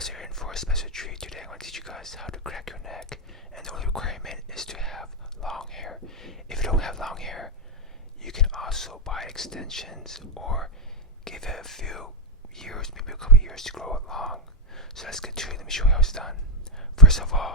guys are in for a special treat. Today I'm going to teach you guys how to crack your neck, and the only requirement is to have long hair. If you don't have long hair, you can also buy extensions or give it a few years, maybe a couple years to grow it long. So let's get to it. Let me show you how it's done. First of all,